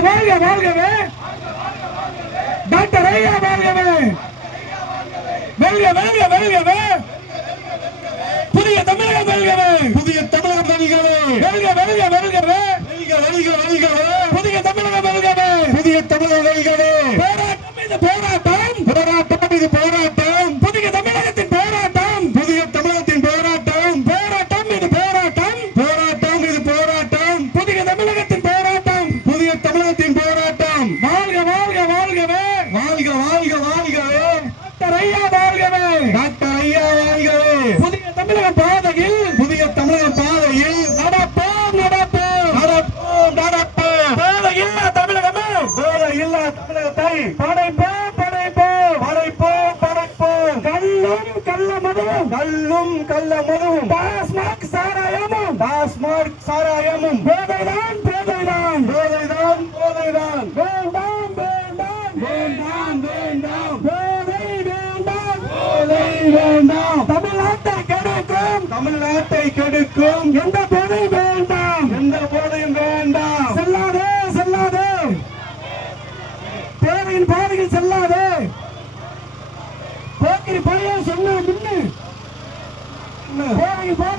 வாழ்க வாழ்கவே டாக்டர் ஐயா வாழ்கவே. வெல்க வெல்க வெல்கவே புதிய தமிழகம் வெல்கவே புதிய தமிழகம் வெல்கவே வெல்க வெல்க வெல்கவே வெல்க வெல்க வெல்கவே புதிய தமிழகம் வெல்கவே புதிய தமிழகம் வெல்கவே போராட்டம் இது போராட்டம் போராட்டம் இது போராட்டம் புதிய தமிழகத்தின் போராட்டம் புதிய தமிழகத்தின் போராட்டம் போராட்டம் இது போராட்டம் போராட்டம் இது போராட்டம் புதிய தமிழகத்தின் போராட்டம் புதிய தமிழகத்தின் போராட்டம் வாழ்க வாழ்க வாழ்கவே. வாழ்க வாழ்க வாழ்கவே டாக்டர் ஐயா வாழ்கவே. டாக்டர் ஐயா வாழ்கவே. புதிய தமிழக பாதையில். புதிய தமிழக பாதையில். நடப்போம் நடப்போம். நடப்போம் நடப்போம். போதை இல்லா தமிழகமே. போதை இல்லா தமிழகத்தை படைப்போம் படைப்போம். படைப்போம் படைப்போம். கல்லும் கள்ள மதுவும் கல்லும் கள்ள மதுவும் டாஸ்மாக் சாராயமும். டாஸ்மாக் சாராயமும். போதைதான் போதைதான் போதைதான் போதைதான் வேண்டாம் வேண்டாம் வேண்டாம் வேண்டாம் போதை வேண்டாம் போதை வேண்டாம் தமிழ்நாட்டை கெடுக்கும். தமிழ்நாட்டை கெடுக்கும் எந்த போதை வேண்டாம் எந்த போதையும் வேண்டாம். செல்லாதே செல்லாதே. தேவையின் பாதையில் செல்லாதே. போக்கிரி பழைய சொன்ன முன்னு. போதையின் பாதை